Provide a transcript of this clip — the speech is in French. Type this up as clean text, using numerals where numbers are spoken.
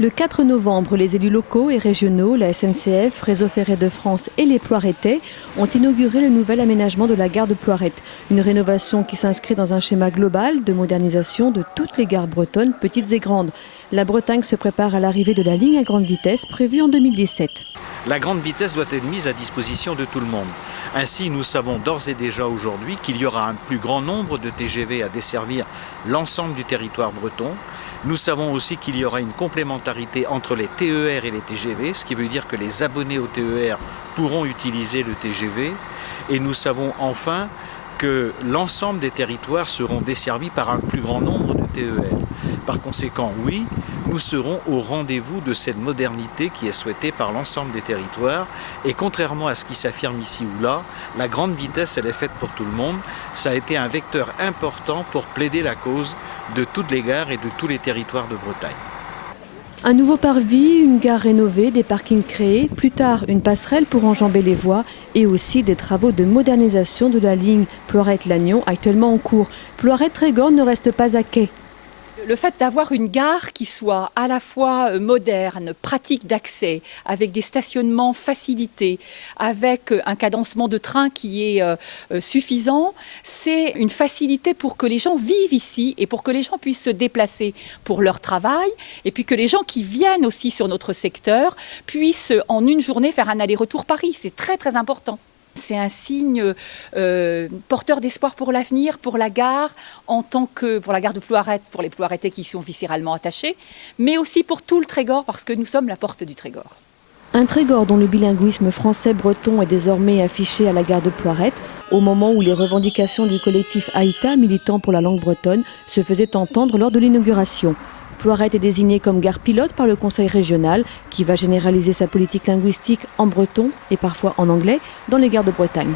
Le 4 novembre, les élus locaux et régionaux, la SNCF, Réseau Ferré de France et les Ploiretais ont inauguré le nouvel aménagement de la gare de Ploirette. Une rénovation qui s'inscrit dans un schéma global de modernisation de toutes les gares bretonnes, petites et grandes. La Bretagne se prépare à l'arrivée de la ligne à grande vitesse prévue en 2017. La grande vitesse doit être mise à disposition de tout le monde. Ainsi, nous savons d'ores et déjà aujourd'hui qu'il y aura un plus grand nombre de TGV à desservir l'ensemble du territoire breton. Nous savons aussi qu'il y aura une complémentarité entre les TER et les TGV, ce qui veut dire que les abonnés au TER pourront utiliser le TGV. Et nous savons enfin que l'ensemble des territoires seront desservis par un plus grand nombre de TER. Par conséquent, oui, nous serons au rendez-vous de cette modernité qui est souhaitée par l'ensemble des territoires. Et contrairement à ce qui s'affirme ici ou là, la grande vitesse, elle est faite pour tout le monde. Ça a été un vecteur important pour plaider la cause de toutes les gares et de tous les territoires de Bretagne. Un nouveau parvis, une gare rénovée, des parkings créés, plus tard une passerelle pour enjamber les voies et aussi des travaux de modernisation de la ligne Ploirette-Lannion actuellement en cours. Ploirette-Trégor ne reste pas à quai. Le fait d'avoir une gare qui soit à la fois moderne, pratique d'accès, avec des stationnements facilités, avec un cadencement de train qui est suffisant, c'est une facilité pour que les gens vivent ici et pour que les gens puissent se déplacer pour leur travail et puis que les gens qui viennent aussi sur notre secteur puissent en une journée faire un aller-retour Paris. C'est très très important. C'est un signe porteur d'espoir pour l'avenir, pour la gare, en tant que pour la gare de Ploirette, pour les Ploiretais qui y sont viscéralement attachés, mais aussi pour tout le Trégor, parce que nous sommes la porte du Trégor. Un Trégor dont le bilinguisme français-breton est désormais affiché à la gare de Ploirette, au moment où les revendications du collectif Aïta, militant pour la langue bretonne, se faisaient entendre lors de l'inauguration. Ploirette est désignée comme gare pilote par le Conseil régional qui va généraliser sa politique linguistique en breton et parfois en anglais dans les gares de Bretagne.